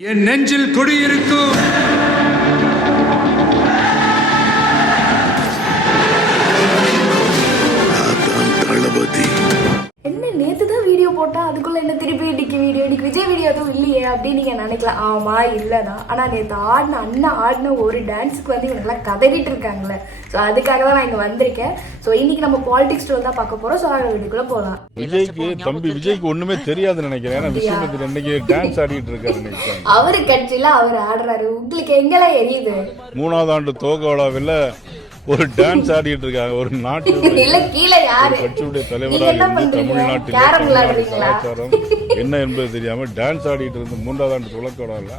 என் நெஞ்சில் குடியிருக்கும் தளபதி. என்ன நேத்து தான் வீடியோ போட்டா அதுக்குள்ள என்ன திருப்பி இன்னைக்கு விஜய் வீடியோ எதுவும் இல்லையே அப்படின்னு நீங்க நினைக்கலாம். ஆமா இல்லதான். ஆனா நேத்து ஆடின ஒரு டான்ஸுக்கு வந்து இவங்கெல்லாம் கதறிட்டு இருக்காங்களே. ஸோ அதுக்காக தான் நான் இங்க வந்திருக்கேன். ஸோ இன்னைக்கு நம்ம பாலிடிக்ஸ் ஸ்டோர் தான் பார்க்க போறோம். ஸோ அந்த வீடியோக்குள்ள போகலாம். விஜய்க்கு ஒண்ணுமே தெரியாதுன்னு நினைக்கிறேன். ஏன்னா விஸ்வநாதன் இன்னைக்கு டான்ஸ் ஆடிட்டு இருக்காரு. அவரு கட்சியில அவர் ஆடுறாரு. உங்களுக்கு எங்கெல்லாம் எரியுது? 3வது ஆண்டு துவக்க விழாவில் ஒரு டான்ஸ் ஆடிட்டு இருக்காங்க. ஒரு நாட்டு கட்சியுடைய தலைவராக தமிழ்நாட்டில் கலாச்சாரம் என்ன என்பது தெரியாம டான்ஸ் ஆடிட்டு இருந்த 3வது ஆண்டு துவக்க விழாவில்.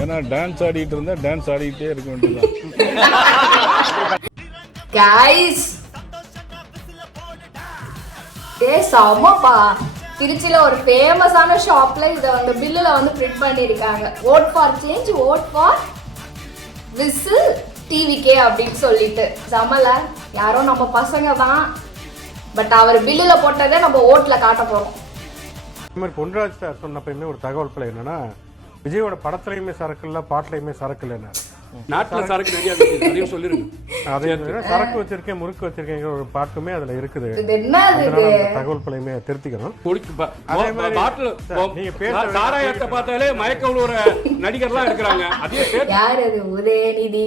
ஏன்னா டான்ஸ் ஆடிட்டு இருந்தா டான்ஸ் ஆடிட்டே இருக்க வேண்டியதுதான். திருச்சியில ஒரு ஃபேமஸான ஷாப்ல இத வந்து பில்லுல வந்து பிரிண்ட் பண்ணிருக்காங்க. Vote for change, vote for whistle TVK அப்படின்னு சொல்லிட்டு. சமல யாரோ நம்ம பசங்க தான், பட் அவர் பில்லுல போட்டதே நம்ம ஓட்ல காட்ட போறோம். இந்த மாதிரி பொன்ராஜ் சார் சொன்னப்பயுமே ஒரு தகவல் பிள்ளை என்னன்னா, விஜயோட படத்துலயுமே சரக்கு இல்ல, பாட்டுலயுமே சரக்கு இல்ல. நாட்டுல சரக்கு நிறைய சொல்லிருக்கு. அதே சரக்கு வச்சிருக்கேன், முறுக்கு வச்சிருக்கேங்கிற ஒரு பாட்டுமே அதுல இருக்குது. தகவல் பிள்ளையுமே திருத்திக்கணும். சாராயத்தை பார்த்தாலே மயக்க விழுற நடிகர்லாம் இருக்கிறாங்க. அதே யார் அது? உதயநிதி.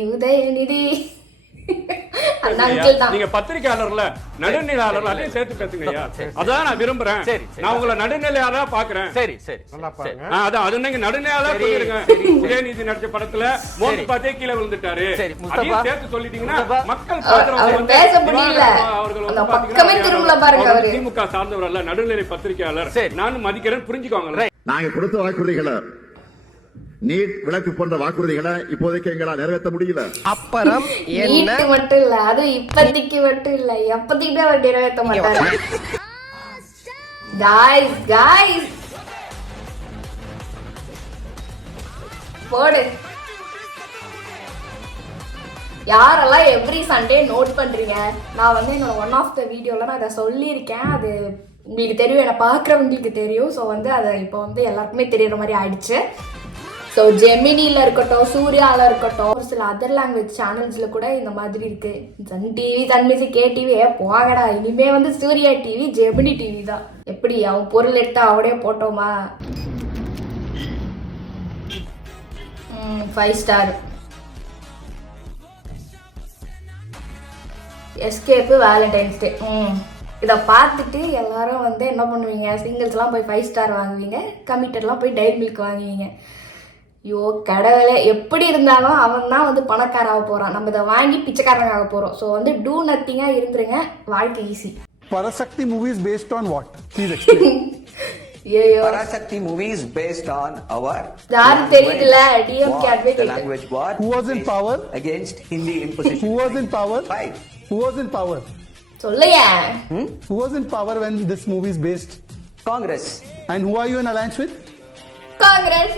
நீங்க பத்திரிகையாளர்ல நடுநிலையாளர் அதையும் சேர்த்து பேசுங்க. அதான் நான் விரும்புறேன். நான் உங்களை நடுநிலையாளரா பாக்குறேன். சரி சரி நல்லா பாருங்க. அதான் அது நீங்க நடுநிலையாளரா சொல்லிருங்க. உதயநிதி நடிச்ச படத்துல மோதி பார்த்தே கீழே விழுந்துட்டாரு. அதையும் சேர்த்து சொல்லிட்டீங்கன்னா மக்கள் பேச முடியல. அந்த பக்கமே திரும்பல பாருங்க. அவரு திமுக சார்ந்தவர் அல்ல, நடுநிலை பத்திரிகையாளர். நானும் மதிக்கிறேன், புரிஞ்சுக்கோங்க. நாங்க கொடுத்த வாக்குறுதிகளை, நீட் விளக்கு போன்ற வாக்குறுதிகளை இப்போதைக்கு எங்களால் நிறைவேற்ற முடியல. அப்புறம் நீட் மட்டும் இல்ல, அது இப்போதைக்கு மட்டும் இல்ல, எப்போதைக்கு அவர் நிறைவேற்ற மாட்டாரு. guys போடு. யாரெல்லாம் எவ்ரி சண்டே நோட் பண்றீங்க? நான் வந்து என்னோட ஒன் ஆஃப் த வீடியோல நான் அதை சொல்லியிருக்கேன். அது உங்களுக்கு தெரியும், என்னை பார்க்குறவங்களுக்கு தெரியும். ஸோ வந்து அதை இப்போ வந்து எல்லாருக்குமே தெரியற மாதிரி ஆயிடுச்சு. ஸோ ஜெமினியில் இருக்கட்டும், சூர்யாவில் இருக்கட்டும், ஒரு சில அதர் லாங்குவேஜ் சேனல்ஸில் கூட இந்த மாதிரி இருக்குது. Sun TV, Sun music, K TV போகடா. இனிமே வந்து சூர்யா டிவி, ஜெமினி டிவி தான். எப்படி அவன் பொருள் எடுத்து அவடே போட்டோமா? 5 ஸ்டார். எஸ்கேப்பு, வேலண்டைன்ஸ் டே. இதை பார்த்துட்டு எல்லாரும் வந்து என்ன பண்ணுவீங்க? சிங்கிள்ஸ்லாம் போய் 5 ஸ்டார் வாங்குவீங்க, கமிட்டட்லாம் போய் டைரி மில்க் வாங்குவீங்க. ஐயோ கடவுளே, எப்படி இருந்தாலும் அவன் தான் வந்து பணக்காராக போகிறான். நம்ம இதை வாங்கி பிச்சைக்காரனாக போகிறோம். ஸோ வந்து டூ நத்திங்காக இருந்துருங்க, வாழ்க்கை easy. Parasakti movie is based on what? Please explain. Parasakti movie is based on our தெரியல DMK advocate language war. Who was in power against Hindi imposition? Who was in power? Fight. Who was in power? சொல்லையா. Who was in power when this movie is based? Congress. And who are you in alliance with? Congress.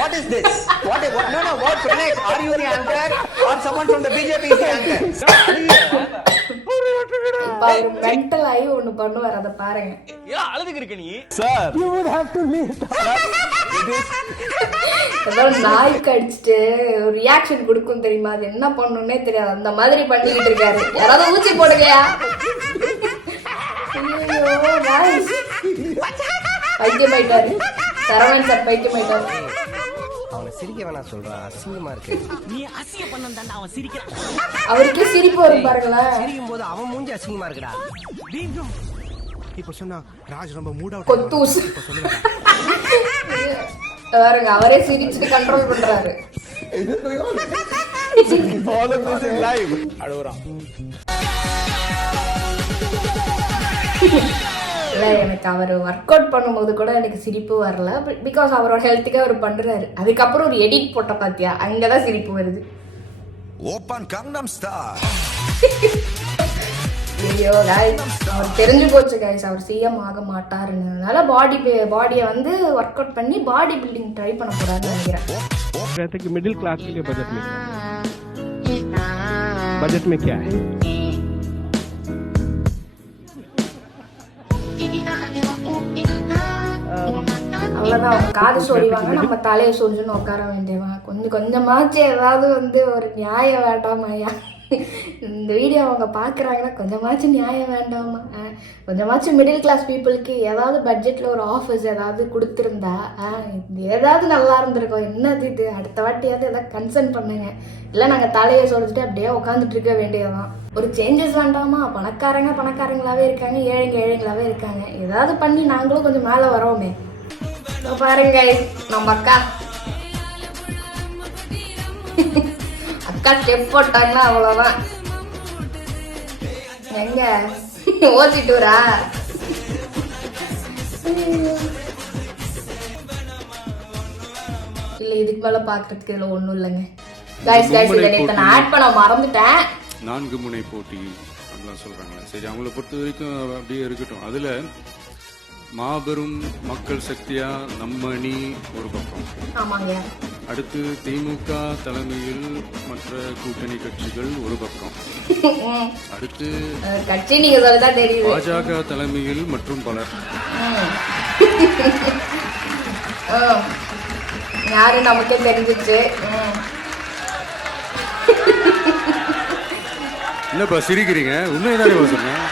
What is this? What? No. What? Pranay, are you the anchor or someone from the BJP is the anchor? அவர் mental ஆகி ஒண்ணு பண்ணுவார், அதை பாருங்க. அழுதுக்கு இருக்க நீ Sir, you would have to leave. நாய்க்கு அடிச்சுட்டு ஒரு ரியாக்ஷன் கொடுக்கும் தெரியுமா? அது என்ன பண்ணணும்னே தெரியாது, அந்த மாதிரி பண்ணிக்கிட்டு இருக்காரு. யாராவது ஊசி போடுங்கயா. பைத்தியமாயிட்டாரு சரவணன் சார், பைத்தியமாயிட்டாரு. அவனை சிரிக்க வேணாம் சொல்றா, அசிங்கமா இருக்கு. நீ அசிங்க பண்ணா அவன் சிரிக்கிறான். அவருக்கே சிரிப்பு வரும் பாருங்களேன். சிரிக்கும் போது அவன் மூஞ்சி அசிங்கமா இருக்குடா. இப்ப சொன்னா ராஜ் ரொம்ப மூட் அவுட். கொத்தூஸ் பாருங்க, அவரே சிரிச்சுட்டு கண்ட்ரோல் பண்றாரு. All of this in live. அழுகுறான். இல்லை, எனக்கு அவர் ஒர்க் அவுட் பண்ணும்போது கூட எனக்கு சிரிப்பு வரல. பிகாஸ் அவரோட ஹெல்த்துக்கு அவர் பண்ணுறாரு. அதுக்கப்புறம் ஒரு எடிட் போட்ட பார்த்தியா, அங்கே தான் சிரிப்பு வருது. Open கங்னம் star. ஐயோ गाइस, அவர் தெரிஞ்சு போச்சு गाइस, அவர் சிஎம் ஆக மாட்டாருன்னு. அதனால பாடியை வந்து ஒர்க் அவுட் பண்ணி பாடி பில்டிங் ட்ரை பண்ண போறாருன்னு நினைக்கிறேன். मिडिल क्लास के लिए बजट में क्या है? அவ்வளோதான். அவங்க காது சொறிவாங்க, நம்ம தலையை சொரிஞ்சுன்னு உட்கார வேண்டியவன். கொஞ்சம் கொஞ்சமாச்சு ஏதாவது வந்து ஒரு நியாயம் வேண்டாமாயா? இந்த வீடியோ அவங்க பார்க்குறாங்கன்னா கொஞ்சமாச்சும் நியாயம் வேண்டாமா? கொஞ்சமாச்சும் மிடில் கிளாஸ் பீப்புளுக்கு ஏதாவது பட்ஜெட்டில் ஒரு ஆஃபர்ஸ் ஏதாவது கொடுத்துருந்தா ஏதாவது நல்லா இருந்திருக்கும். என்னது இது? அடுத்த வாட்டியாவது எதாவது கன்சர்ன் பண்ணுங்க. இல்லை நாங்கள் தலையை சொல்லிட்டு அப்படியே உட்காந்துட்டு இருக்க வேண்டியதான். ஒரு சேஞ்சஸ் வேண்டாமா? பணக்காரங்க பணக்காரங்களாவே இருக்காங்க, ஏழைங்க ஏழைங்களாவே இருக்காங்க. ஏதாவது பண்ணி நாங்களும் கொஞ்சம் மேலே வரோமே. பாருங்க நம்ம அக்கா அக்கா ஸ்டெப் போட்டாங்கன்னா அவ்வளோதான். எங்க ஓட்டிட்டூரா? இல்லை இதுக்கு மேலே பார்க்கறதுக்கு இதில் ஒன்றும் இல்லைங்க. கைஸ் இதை நேற்று நான் ஆட் பண்ண மறந்துட்டேன். 4 முனை போட்டி அப்படிலாம் சொல்றாங்களே, சரி அவங்கள பொறுத்த வரைக்கும் அப்படியே இருக்கட்டும். அதுல மாபெரும் மக்கள் சக்தியா நம்ம அணி ஒரு பக்கம், ஆமாங்க. அடுத்து திமுக தலைமையில் மற்ற கூட்டணி கட்சிகள் ஒரு பக்கம், அடுத்து கட்சி நீங்க சொல்லதான் தெரியுது பாஜக தலைமையில் மற்றும் பலர். யாரு நமக்கே தெரிஞ்சிச்சு. என்னப்பா சிரிக்கிறீங்க? உண்மைதானே சொன்னேன்.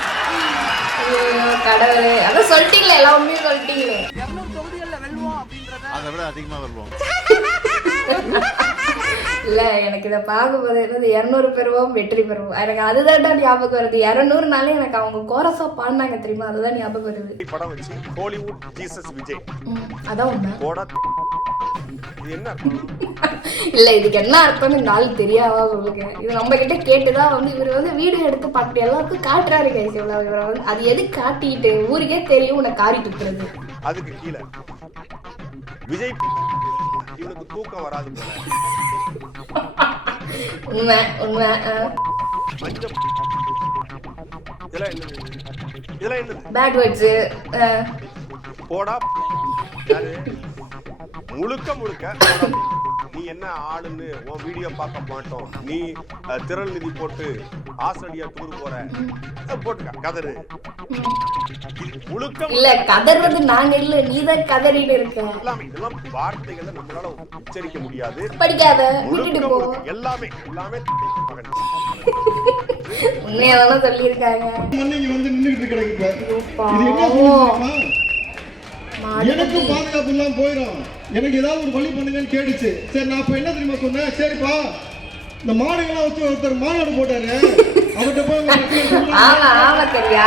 கடவுளே, அதான் சொல்லிட்டீங்களே, எல்லா உண்மையும் சொல்லிட்டீங்களே. அதை விட அதிகமா வருவோம். இல்ல எனக்கு இதை பார்க்கும்போது 200 பெறுவோம் வெற்றி பெறுவோம், எனக்கு அதுதான் ஞாபகம் வருது. 200நாலே எனக்கு அவங்க கோரஸா பாடினாங்க தெரியுமா, அதுதான் ஞாபகம் வருது. படம் வச்சு ஹாலிவுட் ஜீசஸ் விஜய் அதான் உண்மை. என்ன இல்ல இதுக்கு என்ன அர்த்தம் இந்த ஆள் தெரியாதா சொல்லுங்க. இது நம்ம கிட்ட கேட்டுதான் வந்து இவர் வந்து வீடியோ எடுத்து பார்த்துட்டு எல்லாருக்கும் காட்டுறாரு கைஸ். இவரை வந்து அது எது காட்டிட்டு ஊருக்கே தெரியும் உன்னை காட்டிட்டு இருக்கிறது. அதுக்கு கீழே விஜய் இவனுக்கு தூக்கம் வராது போல. உண்மை உண்மை. இதெல்லாம் என்னது? பேட் வேர்ட்ஸ் போடா. முழுக்க முழுக்க நீ என்ன ஆளுன்னு உன் வீடியோ பார்க்க மாட்டோம், நீ திரள் நிதி போட்டு ஆஸ்திரேலியா டூர் போற போட்டுக்க கதறு. முழுக்க இல்ல கதறது நாங்க இல்ல, நீதான் கதறிட்டு இருக்க. இதெல்லாம் வார்த்தைகளை நம்மளால உச்சரிக்க முடியாது. படிக்காத விட்டுட்டு போ. எல்லாமே உண்மையாதான் சொல்லியிருக்காங்க. வந்து நின்றுட்டு கிடக்கு. எனக்கு பாதுகாப்பு எல்லாம் போயிடும், எனக்கு ஏதாவது ஒரு வழி பண்ணுங்கன்னு கேட்டுச்சு. சரி நான் இப்ப என்ன தெரியுமா சொன்னேன், சரிப்பா இந்த மாடுகள்லாம் வச்சு ஒருத்தர் மாநாடு போட்டாரு, அவர்கிட்ட போய் ஆமா ஆமா சரியா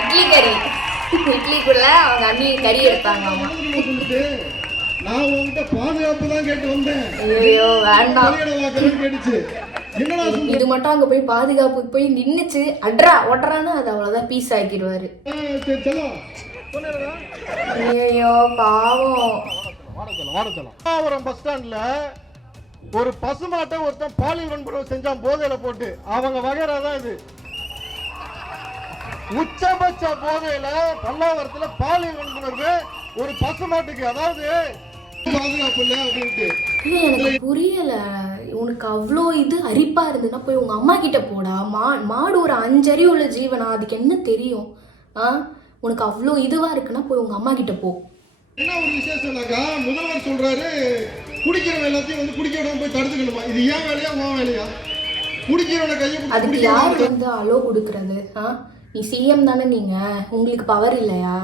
இட்லி கறி, இட்லிக்குள்ள அவங்க அண்ணி கறி எடுத்தாங்க. நான் உங்ககிட்ட பாதுகாப்பு தான் கேட்டு வந்தேன். ஐயோ வேண்டாம் கேட்டுச்சு. என்னடா இது மட்டும் அங்க போய் பாதுகாப்புக்கு போய் நின்னுச்சு அட்ரா ஒட்டுறான்னு அது அவ்வளவுதான் பீஸ் ஆக்கிடுவாரு. ஐயோ பாவம். வாடச்சலம் பஸ் ஸ்டாண்ட்ல ஒரு பசுமாட்டை ஒருத்தன் பாலியல் வன்முறை செஞ்சான் போதையில போட்டு. அவங்க வகைராதான் இது உச்சபட்ச போதையில பல்லாவரத்துல பாலியல் வன்முறை ஒரு பசுமாட்டுக்கு, அதாவது பாதுகாப்பு இல்லை அப்படின்ட்டு. எனக்கு புரியல. உனக்கு அவ்வளோ இது அரிப்பா இருந்துன்னா போய் உங்க அம்மா கிட்ட போடா. மாடு ஒரு 5 அறிவு உள்ள ஜீவனா, அதுக்கு என்ன தெரியும்? உனக்கு அவ்வளோ இதுவா இருக்குன்னா போய் உங்க அம்மா கிட்ட போ. என்ன ஒரு விசேஷம்னாக்கா முதல்வர் சொல்றாரு குடிக்கிறவன் எல்லாத்தையும் வந்து குடிக்க விடாம போய் தடுத்துக்கணுமா. இது ஏன் வேலையா உன் வேலையா? குடிக்கிறவனை கையை அதுக்கு யார் வந்து அலோ கொடுக்கறது? நீ சிஎம் தானே, நீங்க உங்களுக்கு பவர் இல்லையா?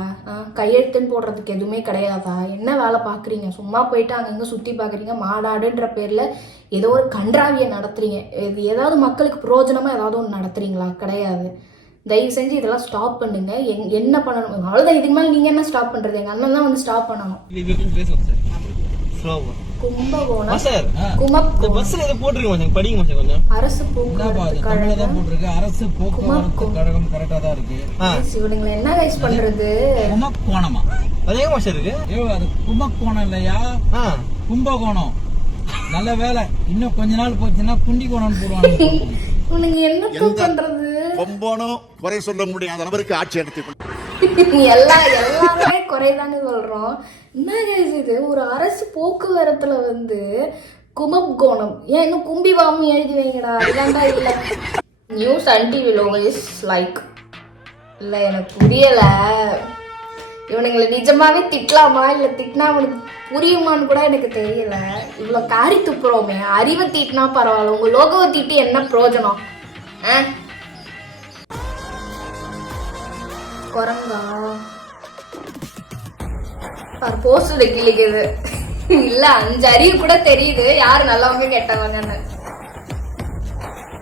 கையெழுத்துன்னு போடுறதுக்கு எதுவுமே கிடையாதா? என்ன வேலை பார்க்குறீங்க? சும்மா போயிட்டு அங்கங்க சுற்றி பார்க்குறீங்க, மாடாடுன்ற பேரில் ஏதோ ஒரு கன்றாவியை நடத்துறீங்க. இது ஏதாவது மக்களுக்கு பிரயோஜனமாக ஏதாவது ஒன்று நடத்துறீங்களா? கிடையாது. தயவு செஞ்சு இதெல்லாம் ஸ்டாப் பண்ணுங்க. என்ன பண்ணணும் அவ்வளோதான். இதுக்கு மேலே நீங்கள் என்ன ஸ்டாப் பண்ணுறது? எங்கள் அண்ணன் தான் வந்து ஸ்டாப் பண்ணணும். கும்பகோணம் அரசு போக்குவரத்து இவனுங்களை என்ன கைஸ் பண்றது? கும்பகோணமா? அதே மாசம் இருக்கு. கும்பகோணம் இல்லையா, கும்பகோணம். நல்ல வேலை, இன்னும் கொஞ்ச நாள் போச்சுன்னா குண்டிகோணம் போடுவாங்க. உனக்கு என்ன பண்றது? கொம்போனும் குறை சொல்ல முடியாத அளவிற்கு ஆட்சி எடுத்து எல்லாமே குறைதானே சொல்றோம். என்ன கைஸ் இது? ஒரு அரசு போக்குவரத்துல வந்து கும்பகோணம் ஏன் இன்னும் கும்பிவாமும் எழுதி வைங்கடா. அதுதான்டா இல்ல நியூஸ் அன்டி விலோ இஸ் லைக் இல்ல எனக்கு புரியல. இவனுங்களை நிஜமாவே திட்டலாமா இல்ல திட்டினா அவனுக்கு புரியுமான்னு கூட எனக்கு தெரியல. இவ்வளவு காரி துப்புறோமே, அறிவை தீட்டினா பரவாயில்ல, உங்க லோகோவை தீட்டி என்ன பிரயோஜனம்? குரங்கா போஸ்ட் கிளிக்குது. இல்ல 5 அறிவு கூட தெரியுது யாரு நல்லவங்க கெட்டவங்கன்னு.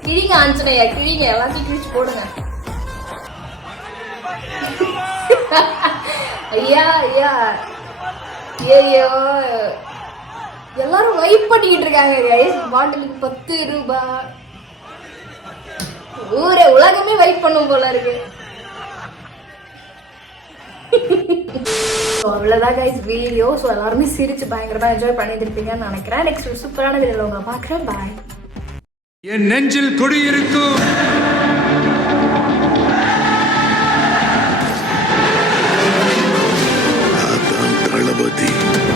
கிழிங்க ஆஞ்சனையா, கிழிங்க, எல்லாத்தையும் கிழிச்சு போடுங்க. ஐயா ஐயா ஐயோ, எல்லாரும் வைப் பண்ணிக்கிட்டு இருக்காங்க கைஸ். பாட்டிலுக்கு 10 ரூபாய். ஊரே உலகமே வைப் பண்ணும் போல இருக்கு. அவ்வளவுதான் கைஸ் வீடியோ. ஸோ எல்லாருமே சிரிச்சு பயங்கரமா என்ஜாய் பண்ணியிருப்பீங்கன்னு நினைக்கிறேன். நெக்ஸ்ட் சூப்பரான வீடியோல உங்களை பார்க்குறேன். பாய். என் நெஞ்சில் குடியிருக்கும்